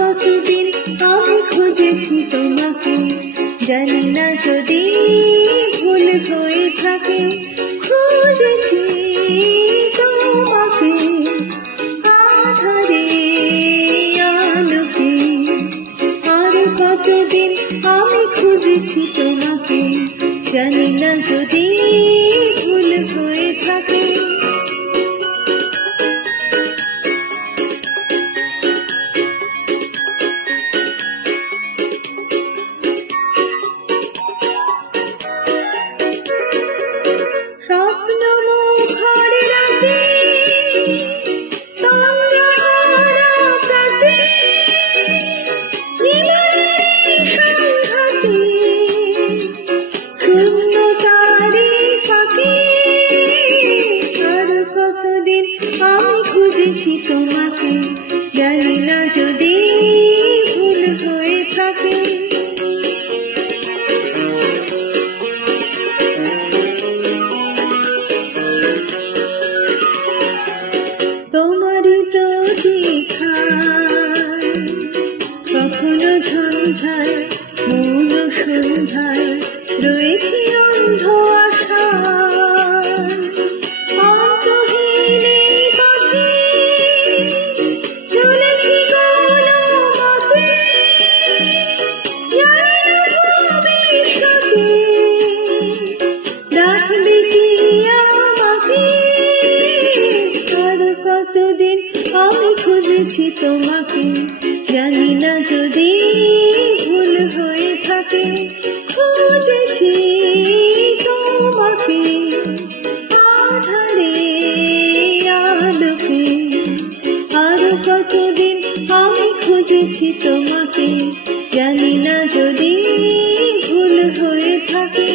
কতদিন আমি খুঁজেছি তোমাকে, জানি না যদি ভুল হয়ে থাকে। খুঁজেছি তোমাকে আধারে আলোকে, আর কতদিন আমি খুঁজেছি তোমাকে, জানি না যদি ভুল হয়ে থাকে। স্বপ্ন মুখর রাতে তন্দ্রাহারা প্রাতে, জীবনের সংঘাতে শূন্যতারে ফাঁকে, আর কতদিন আমি খুঁজেছি তোমাকে, জানি না যদি ভুল হয়ে থাকে। তোমারই প্রতীক্ষায় কখনো ঝঞ্ঝায় মৌন সন্ধ্যায় রয়েছি অন্ধ আশায়। অন্তহীন এই পথে চলেছি কোনো মতে, জানি না ভবিষ্যতে ডাকবে কি আমাকে। আর কতদিন আমি খুঁজেছি তোমাকে, জানি না যদি ভুল হয়ে থাকে। খুঁজেছি তোমাকে আধারে আলোকে, আর কতদিন আমি খুঁজেছি তোমাকে, জানি না যদি ভুল হয়ে থাকে।